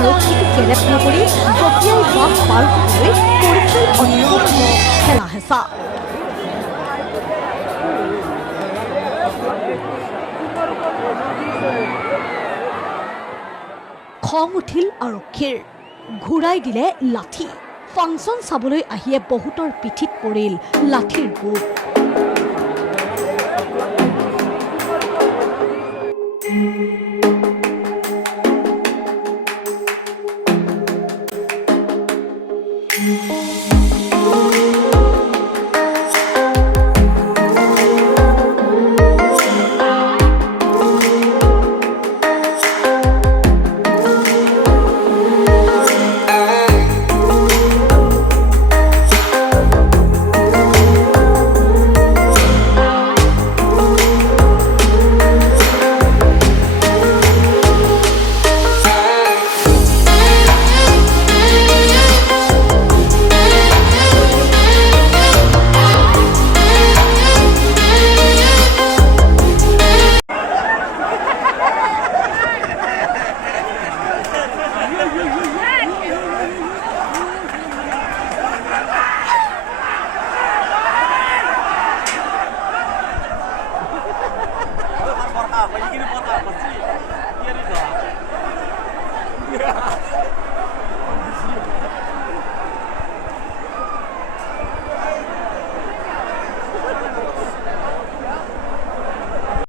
আৰক্ষীক গেৰেপ নকৰি জঁপিয়াই বাট পাৰ হ'বলৈ পৰিচয় অন্যতম ঠেলা হেঁচা। খং উঠিল আৰক্ষীৰ, ঘূৰাই দিলে লাঠি। ফাংচন চাবলৈ আহিয়ে বহুতৰ পিঠিত পৰিল লাঠিৰ গোপ।